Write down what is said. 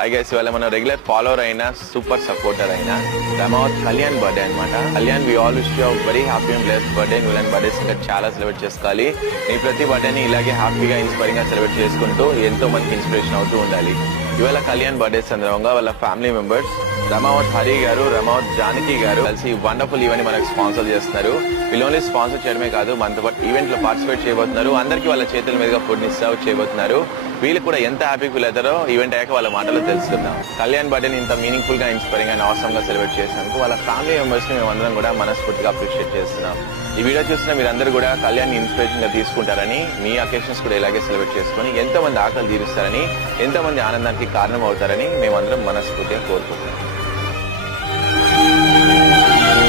Hi guys, ఇవాళ మన regular follower అయిన సూపర్ సపోర్టర్ అయిన రమావత్ కళ్యాణ్ బర్త్డే అనమాట. Kalyan we all wish you very happy and blessed birthday. నువ్వు బర్త్డేస్ ఇంకా చాలా సెలబ్రేట్ చేసుకోవాలి. నీ ప్రతి బర్త్డేని ఇలాగే హ్యాపీగా ఇన్స్పైరింగ్ గా సెలబ్రేట్ చేసుకుంటూ ఎంతో మందికి ఇన్స్పిరేషన్ అవుతూ ఉండాలి. ఇవాళ కళ్యాణ్ బర్త్డే సందర్భంగా వాళ్ళ ఫ్యామిలీ మెంబర్స్ రమావత్ హరి గారు, రమావత్ జానకి గారు కలిసి వండర్ఫుల్ ఈవెంట్ మనకు స్పాన్సర్ చేస్తున్నారు. వీళ్ళు ఓన్లీ స్పాన్సర్ చేయడమే కాదు, మనతో పాటు ఈవెంట్ లో పార్టిసిపేట్ చేయబోతున్నారు. అందరికీ వాళ్ళ చేతుల మీదుగా ఫుడ్ ని సర్వ్ చేయబోతున్నారు. వీళ్ళు కూడా ఎంత హ్యాపీ ఫీల్ అవుతారో ఈవెంట్ అయ్యాక వాళ్ళ మాటలో తెలుసుకుందాం. కళ్యాణ్ బర్త్డేని ఇంత మీనింగ్ఫుల్ గా, ఇన్స్పైరింగ్ అండ్ ఆసమ్ గా సెలబ్రేట్ చేసినందుకు వాళ్ళ ఫ్యామిలీ మెంబర్స్ ని మేమందరం కూడా మనస్ఫూర్తిగా అప్రిషియేట్ చేస్తున్నాం. ఈ వీడియో చూసిన మీరందరూ కూడా కళ్యాణ్ ఇన్స్పిరేషన్ గా తీసుకుంటారని, మీ అకేషన్స్ కూడా ఇలాగే సెలబ్రేట్ చేసుకుని ఎంతో మంది ఆకలి తీరుస్తారని, ఎంతో మంది ఆనందానికి కారణం అవుతారని మేమందరం మనస్ఫూర్తిగా కోరుకుంటున్నాం.